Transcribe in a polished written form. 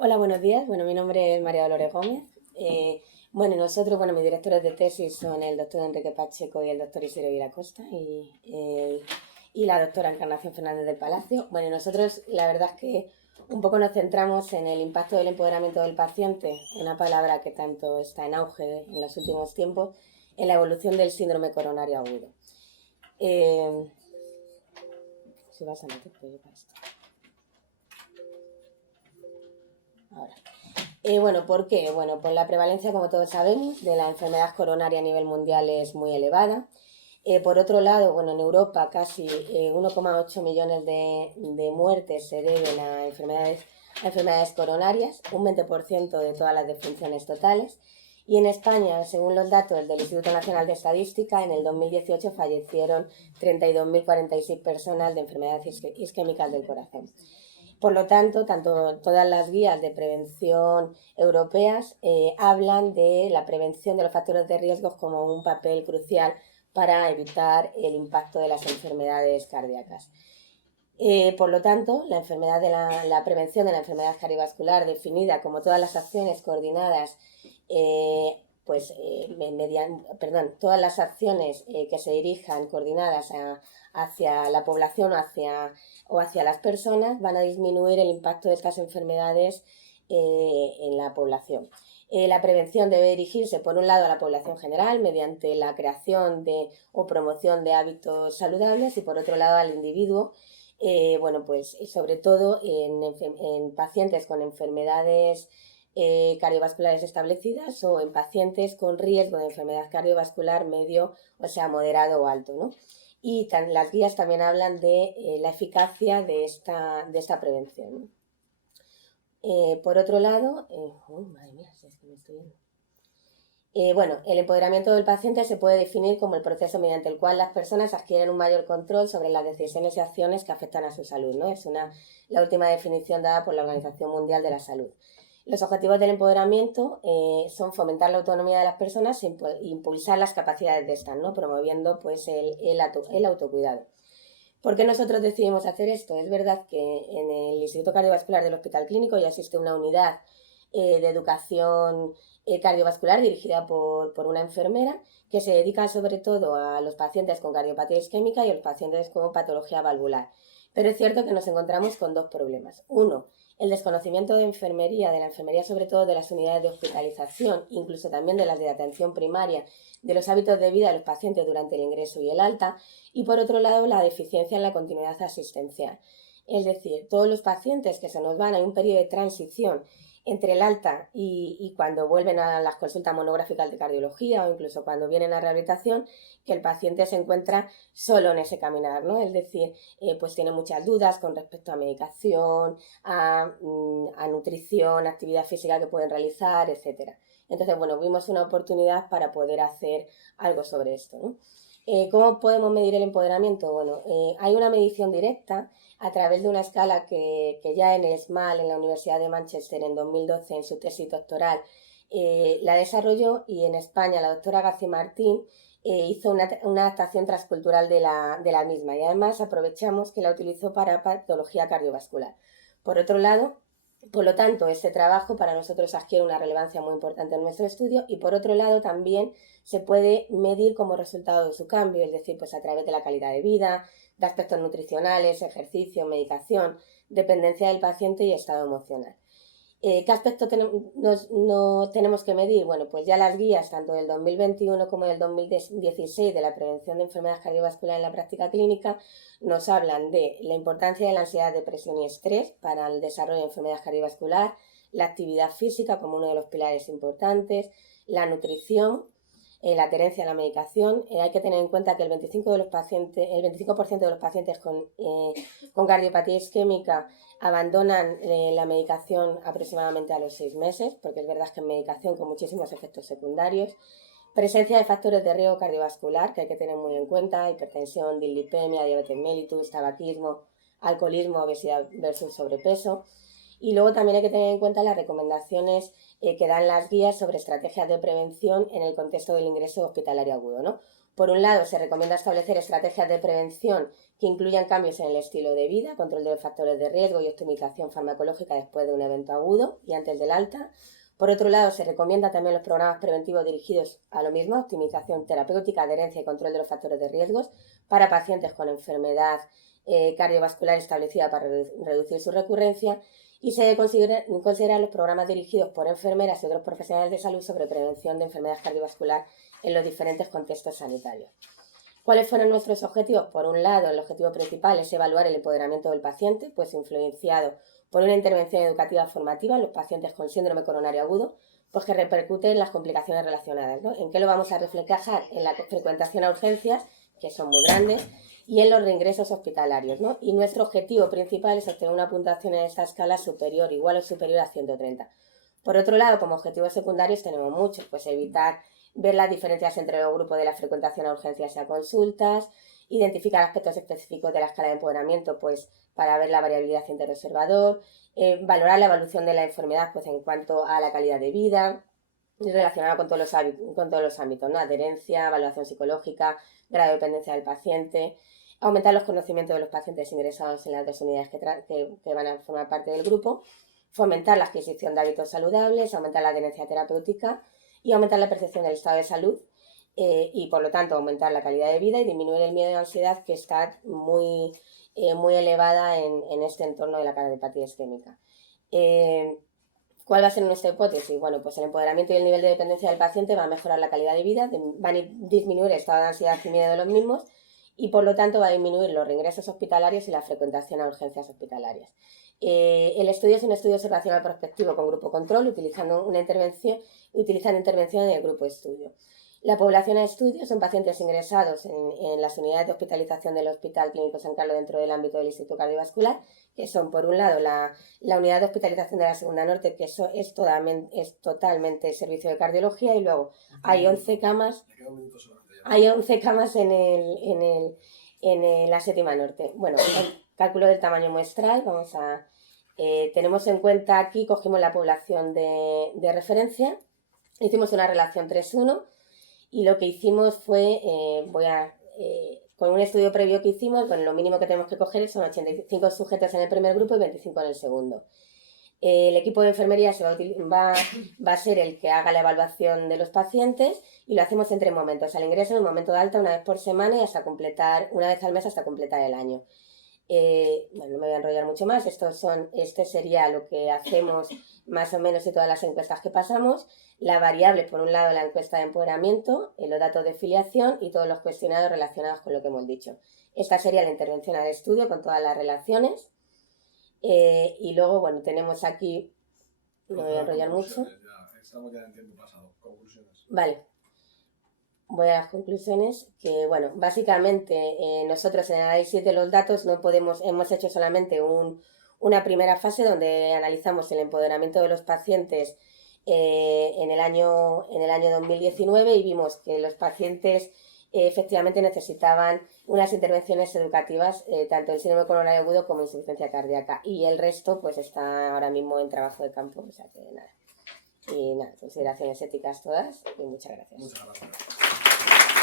Hola, buenos días. Mi nombre es María Dolores Gómez. Mis directores de tesis son el doctor Enrique Pacheco y el doctor Isidro Viracosta y la doctora Encarnación Fernández del Palacio. Nosotros la verdad es que un poco nos centramos en el impacto del empoderamiento del paciente, una palabra que tanto está en auge en los últimos tiempos, en la evolución del síndrome coronario agudo. Si vas a meter, pues yo para esto. Ahora. ¿Por qué? Pues la prevalencia, como todos sabemos, de la enfermedad coronaria a nivel mundial es muy elevada. Por otro lado, en Europa casi 1,8 millones de muertes se deben a enfermedades coronarias, un 20% de todas las defunciones totales. Y en España, según los datos del Instituto Nacional de Estadística, en el 2018 fallecieron 32.046 personas de enfermedades isquémicas del corazón. Por lo tanto, todas las guías de prevención europeas hablan de la prevención de los factores de riesgo como un papel crucial para evitar el impacto de las enfermedades cardíacas. Por lo tanto, la prevención de la enfermedad cardiovascular, definida como todas las acciones coordinadas, todas las acciones que se dirijan coordinadas hacia la población o hacia las personas, van a disminuir el impacto de estas enfermedades en la población. La prevención debe dirigirse, por un lado, a la población general mediante la creación o promoción de hábitos saludables y, por otro lado, al individuo, sobre todo en pacientes con enfermedades cardiovasculares establecidas o en pacientes con riesgo de enfermedad cardiovascular medio, o sea, moderado o alto, ¿no? Y las guías también hablan de la eficacia de esta prevención, ¿no? Por otro lado, madre mía, si es que me estoy yendo. El empoderamiento del paciente se puede definir como el proceso mediante el cual las personas adquieren un mayor control sobre las decisiones y acciones que afectan a su salud, ¿no? Es la última definición dada por la Organización Mundial de la Salud. Los objetivos del empoderamiento son fomentar la autonomía de las personas e impulsar las capacidades de estas, ¿no? Promoviendo pues, el autocuidado. ¿Por qué nosotros decidimos hacer esto? Es verdad que en el Instituto Cardiovascular del Hospital Clínico ya existe una unidad de educación cardiovascular dirigida por una enfermera que se dedica sobre todo a los pacientes con cardiopatía isquémica y a los pacientes con patología valvular. Pero es cierto que nos encontramos con dos problemas. Uno, el desconocimiento de la enfermería sobre todo de las unidades de hospitalización, incluso también de las de atención primaria, de los hábitos de vida de los pacientes durante el ingreso y el alta, y por otro lado la deficiencia en la continuidad asistencial. Es decir, todos los pacientes que se nos van, hay un periodo de transición entre el alta y cuando vuelven a las consultas monográficas de cardiología o incluso cuando vienen a rehabilitación, que el paciente se encuentra solo en ese caminar, ¿no? Es decir, pues tiene muchas dudas con respecto a medicación, a nutrición, actividad física que pueden realizar, etcétera. Entonces, vimos una oportunidad para poder hacer algo sobre esto, ¿no? ¿Cómo podemos medir el empoderamiento? Hay una medición directa a través de una escala que ya en el SMAL, en la Universidad de Manchester, en 2012, en su tesis doctoral, la desarrolló, y en España la doctora García Martín hizo una adaptación transcultural de la misma, y además aprovechamos que la utilizó para patología cardiovascular. Por lo tanto, este trabajo para nosotros adquiere una relevancia muy importante en nuestro estudio, y por otro lado también se puede medir como resultado de su cambio, es decir, pues a través de la calidad de vida, de aspectos nutricionales, ejercicio, medicación, dependencia del paciente y estado emocional. ¿Qué aspectos no tenemos que medir? Pues ya las guías, tanto del 2021 como del 2016, de la prevención de enfermedades cardiovasculares en la práctica clínica, nos hablan de la importancia de la ansiedad, depresión y estrés para el desarrollo de enfermedades cardiovasculares, la actividad física como uno de los pilares importantes, la nutrición, la adherencia a la medicación. Hay que tener en cuenta que el 25% de los pacientes con cardiopatía isquémica abandonan la medicación aproximadamente a los 6 meses, porque es verdad que es medicación con muchísimos efectos secundarios. Presencia de factores de riesgo cardiovascular que hay que tener muy en cuenta: hipertensión, dislipemia, diabetes mellitus, tabaquismo, alcoholismo, obesidad versus sobrepeso. Y luego también hay que tener en cuenta las recomendaciones que dan las guías sobre estrategias de prevención en el contexto del ingreso hospitalario agudo, ¿no? Por un lado, se recomienda establecer estrategias de prevención que incluyan cambios en el estilo de vida, control de factores de riesgo y optimización farmacológica después de un evento agudo y antes del alta. Por otro lado, se recomienda también los programas preventivos dirigidos a lo mismo, optimización terapéutica, adherencia y control de los factores de riesgo para pacientes con enfermedad cardiovascular establecida para reducir su recurrencia, y se consideran los programas dirigidos por enfermeras y otros profesionales de salud sobre prevención de enfermedad cardiovascular en los diferentes contextos sanitarios. ¿Cuáles fueron nuestros objetivos? Por un lado, el objetivo principal es evaluar el empoderamiento del paciente, pues influenciado por una intervención educativa formativa en los pacientes con síndrome coronario agudo, pues que repercute en las complicaciones relacionadas, ¿no? ¿En qué lo vamos a reflejar? En la frecuentación a urgencias, que son muy grandes, y en los reingresos hospitalarios, ¿no? Y nuestro objetivo principal es obtener una puntuación en esta escala superior, igual o superior a 130. Por otro lado, como objetivos secundarios tenemos muchos, pues evitar ver las diferencias entre los grupos de la frecuentación a urgencias y a consultas, identificar aspectos específicos de la escala de empoderamiento, pues para ver la variabilidad interobservador, valorar la evolución de la enfermedad, pues en cuanto a la calidad de vida, relacionada con todos los ámbitos, ¿no? Adherencia, evaluación psicológica, grado de dependencia del paciente, aumentar los conocimientos de los pacientes ingresados en las dos unidades que van a formar parte del grupo, fomentar la adquisición de hábitos saludables, aumentar la adherencia terapéutica y aumentar la percepción del estado de salud y, por lo tanto, aumentar la calidad de vida y disminuir el miedo y la ansiedad, que está muy elevada en este entorno de la cardiopatía isquémica. ¿Cuál va a ser nuestra hipótesis? Bueno, pues el empoderamiento y el nivel de dependencia del paciente va a mejorar la calidad de vida, van a disminuir el estado de ansiedad y miedo de los mismos, y por lo tanto va a disminuir los reingresos hospitalarios y la frecuentación a urgencias hospitalarias. El estudio es un estudio observacional prospectivo con grupo control, utilizando intervención en el grupo de estudio. La población a estudio son pacientes ingresados en las unidades de hospitalización del Hospital Clínico San Carlos dentro del ámbito del Instituto Cardiovascular, que son, por un lado, la unidad de hospitalización de la Segunda Norte, que eso es totalmente servicio de cardiología, y luego hay 11 camas. Hay 11 camas en la Séptima Norte. Bueno, el cálculo del tamaño muestral, tenemos en cuenta aquí, cogimos la población de referencia, hicimos una relación 3:1 y lo que hicimos fue, con un estudio previo que hicimos, bueno, lo mínimo que tenemos que coger son 85 sujetos en el primer grupo y 25 en el segundo. El equipo de enfermería va a ser el que haga la evaluación de los pacientes, y lo hacemos en 3 momentos: al ingreso, en un momento de alta, una vez por semana, y una vez al mes hasta completar el año. Bueno, no me voy a enrollar mucho más. Este sería lo que hacemos más o menos y todas las encuestas que pasamos. La variable, por un lado, la encuesta de empoderamiento, los datos de filiación y todos los cuestionarios relacionados con lo que hemos dicho. Esta sería la intervención al estudio con todas las relaciones. Y luego, bueno, tenemos aquí, no me voy a enrollar mucho. Estamos ya en tiempo pasado. Conclusiones. Vale. Voy a las conclusiones, que bueno, básicamente nosotros en el análisis de los datos hemos hecho solamente una primera fase donde analizamos el empoderamiento de los pacientes en el año 2019, y vimos que los pacientes efectivamente necesitaban unas intervenciones educativas, tanto en síndrome coronario agudo como insuficiencia cardíaca, y el resto pues está ahora mismo en trabajo de campo, o sea que nada. Y nada, consideraciones éticas todas, y muchas gracias. Muchas gracias.